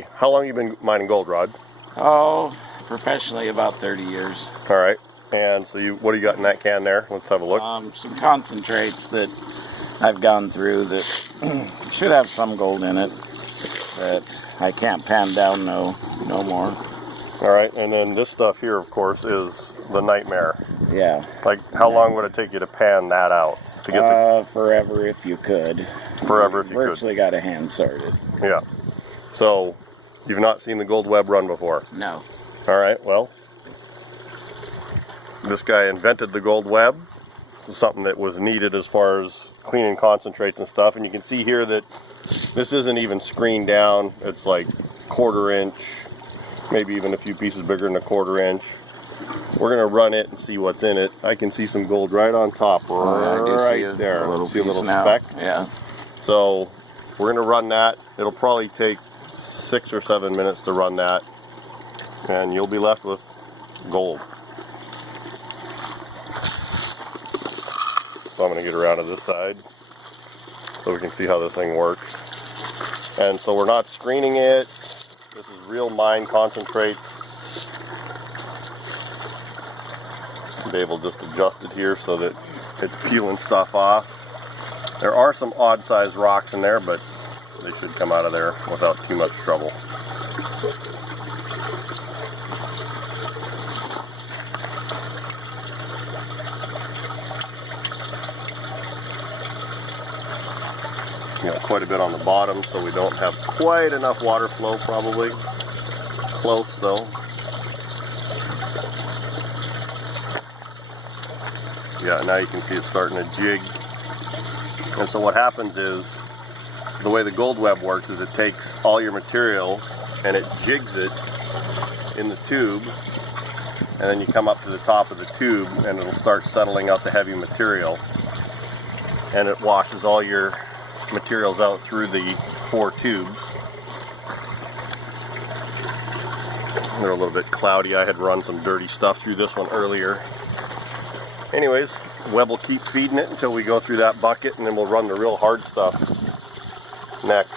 say, how long have you been mining gold, Rod? Oh, professionally about 30 years. All right. And so what do you got in that can there? Let's have a look. Some concentrates that I've gone through that should have some gold in it, that I can't pan down no more. All right, and then this stuff here, of course, is the nightmare. Yeah. Like, how long would it take you to pan that out? To get forever if you could. Forever if you could. Virtually got a hand sorted. Yeah. So, you've not seen the Gold Webb run before? No. All right, well, this guy invented the Gold Webb. Something that was needed as far as cleaning concentrates and stuff. And you can see here that this isn't even screened down. It's like 1/4 inch, maybe even a few pieces bigger than a 1/4 inch. We're gonna run it and see what's in it. I can see some gold right on top, right there. A little speck. Yeah. So we're gonna run that. It'll probably take 6 or 7 minutes to run that, and you'll be left with gold. So I'm gonna get around to this side so we can see how this thing works. And so we're not screening it. This is real mine concentrate. Be able to just adjust it here so that it's peeling stuff off. There are some odd sized rocks in there, but they should come out of there without too much trouble. Got quite a bit on the bottom, so we don't have quite enough water flow probably. Close though. Yeah, now you can see it's starting to jig. And so what happens is, the way the Gold Webb works is it takes all your material and it jigs it in the tube, and then you come up to the top of the tube and it'll start settling out the heavy material, and it washes all your materials out through the 4 tubes. They're a little bit cloudy. I had run some dirty stuff through this one earlier. Anyways, Webb will keep feeding it until we go through that bucket, and then we'll run the real hard stuff next.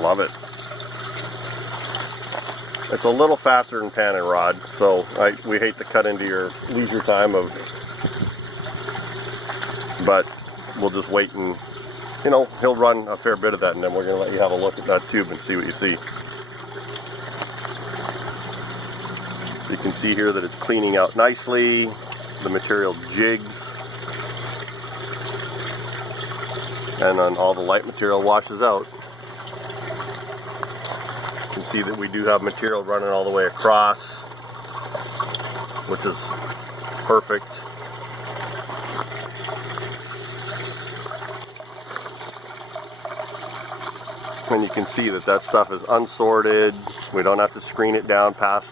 Love it. It's a little faster than pan and rod, so we hate to cut into your leisure time but we'll just wait, and he'll run a fair bit of that, and then we're going to let you have a look at that tube and see what you see. You can see here that it's cleaning out nicely. The material jigs, and then all the light material washes out. You can see that we do have material running all the way across, which is perfect. And you can see that stuff is unsorted. We don't have to screen it down past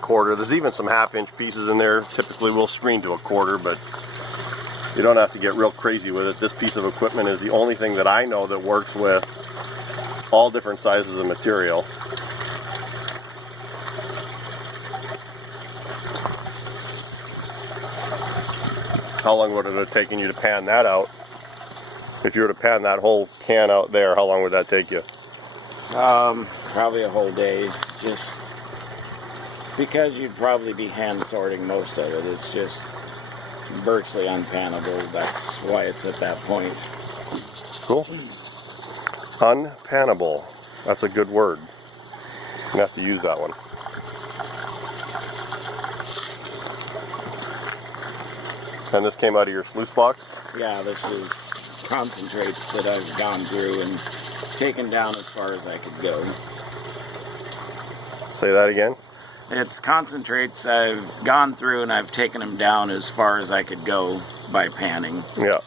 1/4. There's even some 1/2 inch pieces in there. Typically we'll screen to a 1/4, but you don't have to get real crazy with it. This piece of equipment is the only thing that I know that works with all different sizes of material. How long would it have taken you to pan that out? If you were to pan that whole can out there, how long would that take you? Probably a whole day, just because you'd probably be hand sorting most of it. It's just virtually unpannable. That's why it's at that point. Cool. Unpannable. That's a good word. You have to use that one. And this came out of your sluice box? Yeah, this is concentrates that I've gone through and taken down as far as I could go. Say that again? It's concentrates I've gone through and I've taken them down as far as I could go by panning. Yeah.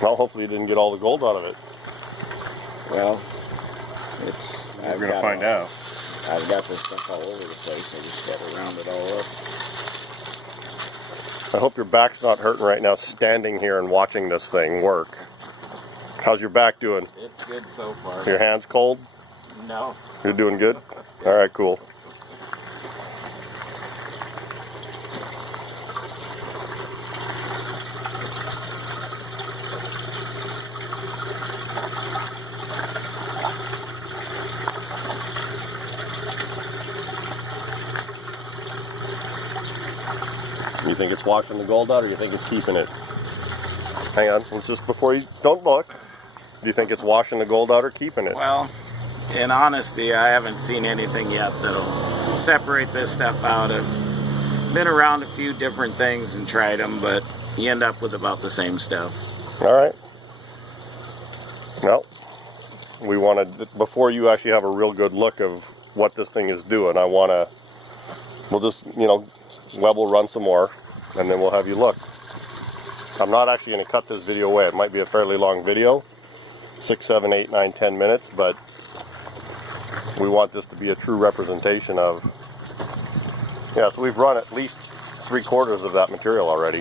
Well, hopefully you didn't get all the gold out of it. Well, we're going to find out. I've got this stuff all over the place. I just got to round it all up. I hope your back's not hurting right now standing here and watching this thing work. How's your back doing? It's good so far. Your hands cold? No. You're doing good? All right, cool. You think it's washing the gold out, or you think it's keeping it? Hang on, let's just, before you, don't look. Do you think it's washing the gold out or keeping it? Well, in honesty, I haven't seen anything yet that'll separate this stuff out. I've been around a few different things and tried them, but you end up with about the same stuff. All right. Well, we want to, before you actually have a real good look of what this thing is doing, we'll just, you know, Webb will run some more, and then we'll have you look. I'm not actually going to cut this video away. It might be a fairly long video, 6, 7, 8, 9, 10 minutes, but we want this to be a true representation of, yeah, so we've run at least 3/4 of that material already.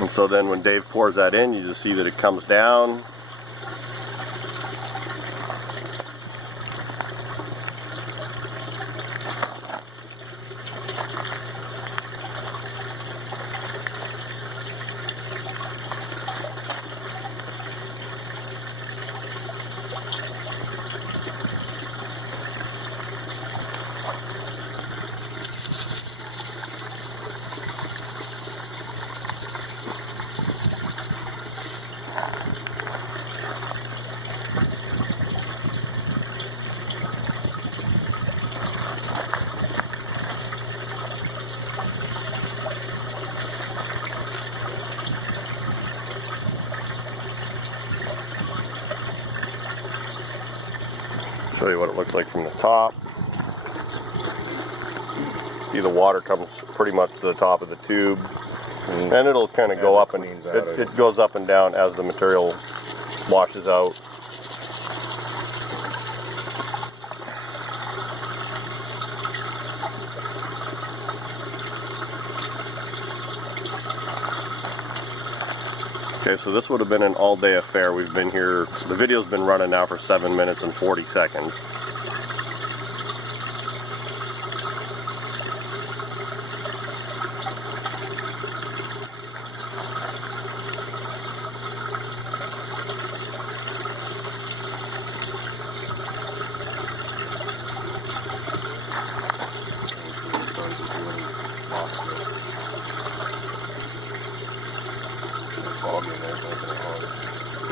And so then when Dave pours that in, you just see that it comes down. Show you what it looks like from the top. See, the water comes pretty much to the top of the tube, and it'll kind of go up, and it goes up and down as the material washes out. Okay, so this would have been an all-day affair. We've been here, the video's been running now for 7 minutes and 40 seconds.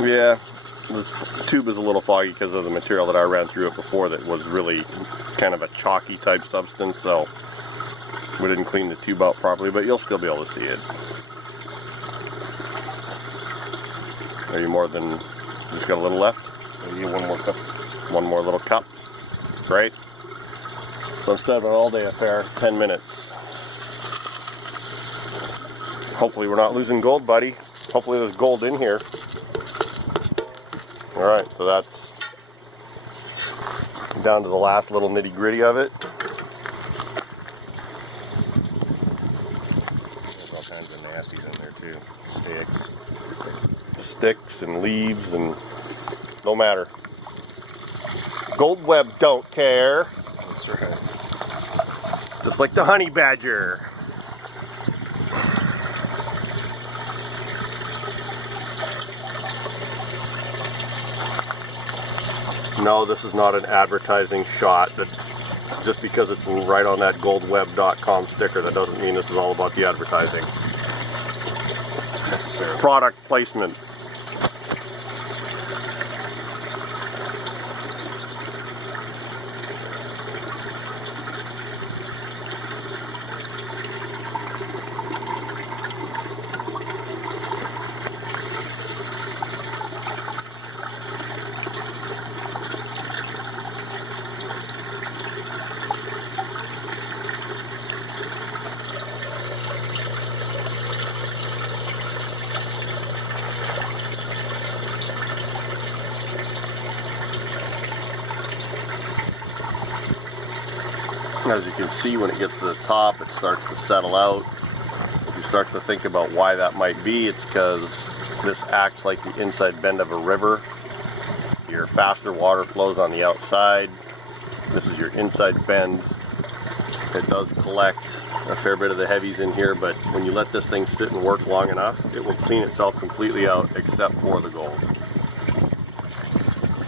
Yeah, the tube is a little foggy because of the material that I ran through it before that was really kind of a chalky type substance, so we didn't clean the tube out properly, but you'll still be able to see it. Are you more than, just got a little left? Or you one more cup? One more little cup, right? So instead of an all-day affair, 10 minutes. Hopefully we're not losing gold, buddy. Hopefully there's gold in here. Alright, so that's down to the last little nitty-gritty of it. There's all kinds of nasties in there too. Sticks. Sticks and leaves and no matter. Gold Webb don't care. That's right. Just like the honey badger. No, this is not an advertising shot. That just because it's right on that goldweb.com sticker, that doesn't mean this is all about the advertising. Necessarily. Product placement. As you can see, when it gets to the top, it starts to settle out. If you start to think about why that might be, it's because this acts like the inside bend of a river. Your faster water flows on the outside. This is your inside bend. It does collect a fair bit of the heavies in here, but when you let this thing sit and work long enough, it will clean itself completely out except for the gold.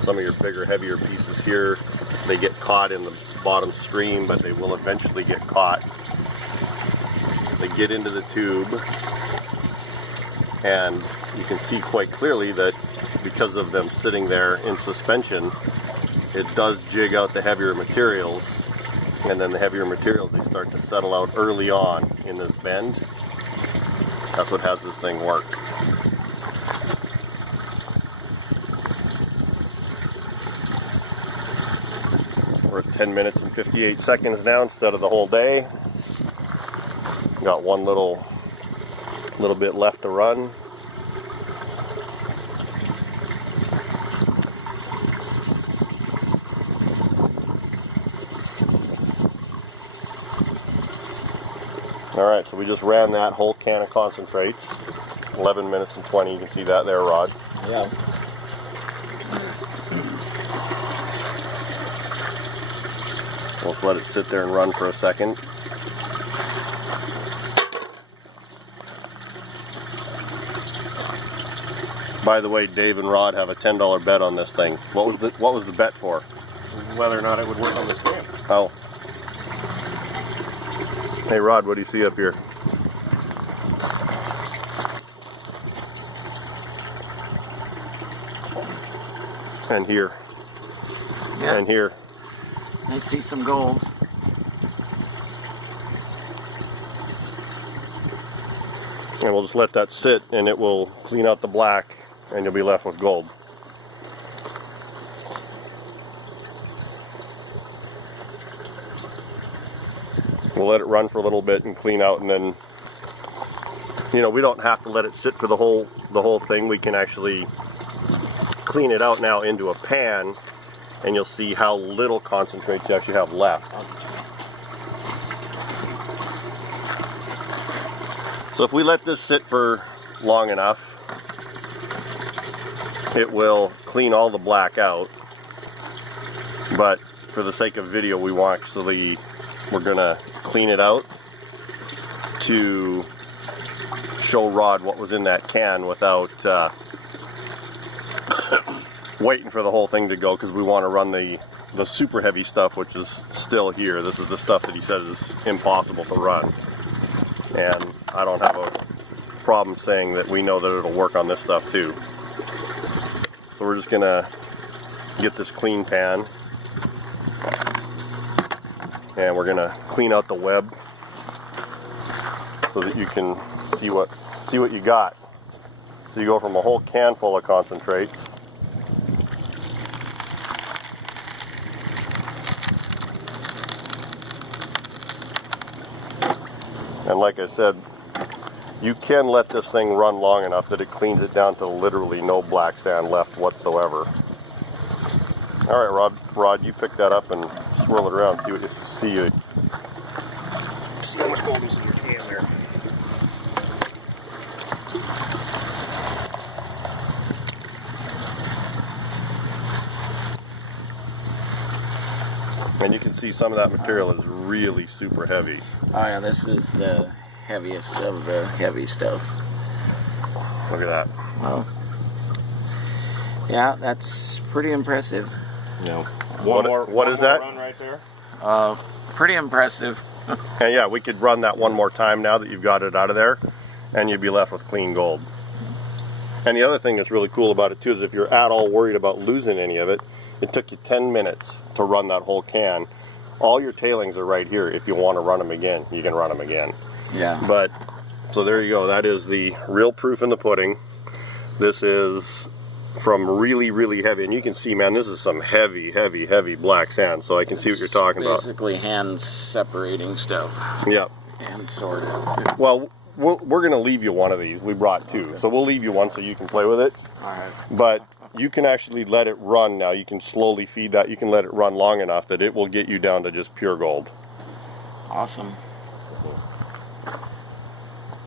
Some of your bigger, heavier pieces here, they get caught in the bottom stream, but they will eventually get caught. They get into the tube, and you can see quite clearly that because of them sitting there in suspension, it does jig out the heavier materials, and then the heavier materials, they start to settle out early on in this bend. That's what has this thing work. We're at 10 minutes and 58 seconds now instead of the whole day. Got one little bit left to run. Alright, so we just ran that whole can of concentrates. 11 minutes and 20, you can see that there, Rod. Yeah. Let's let it sit there and run for a second. By the way, Dave and Rod have a $10 bet on this thing. What was the bet for? Whether or not it would work on this can. Oh. Hey Rod, what do you see up here? And here. Yeah. And here. I see some gold. And we'll just let that sit and it will clean out the black and you'll be left with gold. We'll let it run for a little bit and clean out, and then, you know, we don't have to let it sit for the whole thing. We can actually clean it out now into a pan, and you'll see how little concentrate you actually have left. So if we let this sit for long enough, it will clean all the black out. But for the sake of video, we're gonna clean it out to show Rod what was in that can without waiting for the whole thing to go, because we want to run the super heavy stuff, which is still here. This is the stuff that he says is impossible to run, and I don't have a problem saying that we know that it'll work on this stuff too. So we're just gonna get this clean pan, and we're gonna clean out the web so that you can see what you got. So you go from a whole can full of concentrates and like I said, you can let this thing run long enough that it cleans it down to literally no black sand left whatsoever. Alright, Rod, you pick that up and swirl it around, see what you see. See how much gold is in your can there. And you can see some of that material is really super heavy. Oh yeah, this is the heaviest of the heavy stuff. Look at that. Well, yeah, that's pretty impressive. No. What is that? Run right there. Pretty impressive. And yeah, we could run that one more time now that you've got it out of there, and you'd be left with clean gold. And the other thing that's really cool about it too is if you're at all worried about losing any of it, it took you 10 minutes to run that whole can. All your tailings are right here. If you want to run them again, you can run them again. Yeah. But, so there you go. That is the real proof in the pudding. This is from really, really heavy. And you can see, man, this is some heavy, heavy, heavy black sand. So I can see what you're talking about. Basically hand separating stuff. Yep. And sorted. Well, we're going to leave you one of these. We brought two. Okay. So we'll leave you one so you can play with it. All right. But you can actually let it run now. You can slowly feed that. You can let it run long enough that it will get you down to just pure gold. Awesome.